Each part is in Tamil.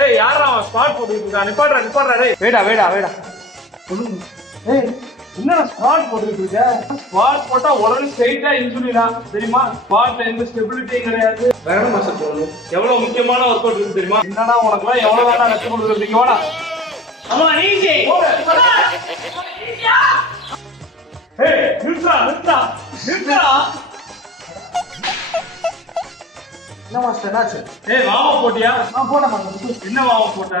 ஏய் யாரா அவன் ஸ்குவாட் போட்டுட்டு இருக்கான்? நிப்பாட்றா டேய். வேடா சொல்லுங்க. ஏய் என்னடா ஸ்குவாட் போட்டுட்டு இருக்க? ஸ்குவாட் போட்டா உடனே ஸ்ட்ரைட்டா இன்ஜுரிடா தெரியுமா? ஸ்குவாட்ல எந்த ஸ்டெபிலிட்டியும் கிடையாது. வேற என்ன மாஸ்டர் சொல்லணும்? எவ்வளவு முக்கியமான ஒர்க் அவுட் இருக்கு தெரியுமா? என்னடா உனக்குலாம் எவ்வளவு வேணா கத்து கொடுக்குறீங்க? வாடா அம்மா நீங்க ஏய் நிறுத்தா என்ன மாஸ்டர் என்னாச்சு? ஏய் மாமா போட்டியா? போட மாட்டேன். என்ன மாமா போட்ட?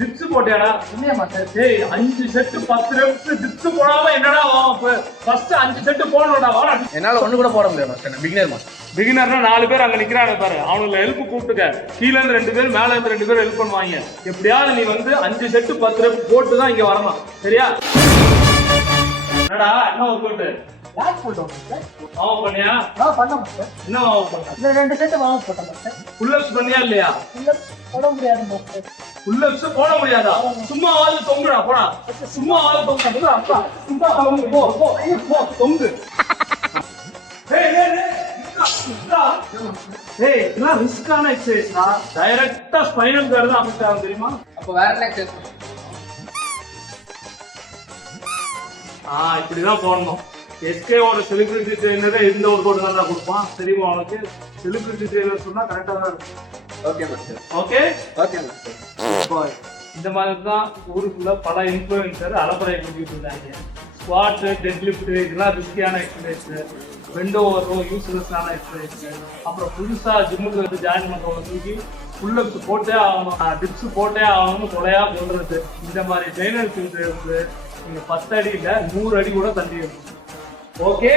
டிப்ஸ் போட்டியாடா? இல்லையா மாஸ்டர்? ஏய் 5 செட் 10 ரெப்ஸ் டிப்ஸ் போடாம என்னடா வாமா? ஃபர்ஸ்ட் 5 செட் போடணும்டா. வாடா. என்னால ஒண்ணு கூட போட முடியாது மாஸ்டர். நான் பிகினர் மாஸ்டர். பிகினர்னா 4 பேர் அங்க நிக்கிறாங்க பாரு. அவங்களுக்கு ஹெல்ப் கூப்பிட்டுக்க. கீழ இருந்து 2 பேர் மேல இருந்து 2 பேர் ஹெல்ப் பண்ணுவாங்க. எப்படியாவது நீ வந்து 5 செட் 10 ரெப் போட்டு தான் இங்க வரணும். சரியா? என்னடா என்ன ஒர்க் அவுட்? லாக் போட்டோம் மாஸ்டர். மாமா பண்ணியா? பண்ண மாஸ்டர். என்ன மாமா பண்ண? இந்த 2 செட் மாமா போட்டோம் மாஸ்டர். புல் அப்ஸ் பண்ணியா இல்லையா? போட முடியாது மாஸ்டர். புல் அப்ஸ் போட முடியாதா? சும்மா வாது தொங்குடா போடா. சும்மா வாது தொங்குடா. அப்பா சும்மா தொங்கு போ தொங்கு. ஏய் இதெல்லாம் ரிஸ்கான எக்ஸசைஸ்டா. டைரக்ட்டா ஸ்பைனல் கார்டு தான் அஃபெக்ட் ஆகும் தெரியுமா? அப்ப வேற என்ன எக்சர்சைஸ்? இப்படிதான் போடணும். எஸ்கேவோட செலிபிரிட்டி ட்ரெயினரே இந்த ஒரு கோட் தான் கொடுப்பான். தெரியுமா உனக்கு? செலிபிரிட்டி ட்ரெயினர் சொன்னா கரெக்டா தான் இருக்கும். Okay master. Okay master. இந்த மாதிரி தான் ஊருக்குள்ள பல இன்ஃப்ளூயன்சர் அலப்பறை பண்ணிட்டு இருந்தாங்க. ஸ்குவாட், டெட் லிஃப்ட் இதெல்லாம் ரிஸ்கியான எக்ஸசைஸ். வெண்டோ வரும் யூஸ்லெஸ்ஸான எக்ஸசைஸ். அப்புறம் புதுசா ஜிம்முக்கு வந்து ஜாயின் பண்றவங்க தூக்கி புல் அப்ஸ் போட்டே ஆகணும், டிப்ஸ் போட்டே ஆகணும்னு கொலையா சொல்றது. இந்த மாதிரி ட்ரெயினர்ஸ் இருந்து நீங்க 10 அடி இல்ல 100 அடி கூட தள்ளி இருக்கும். ஓகே.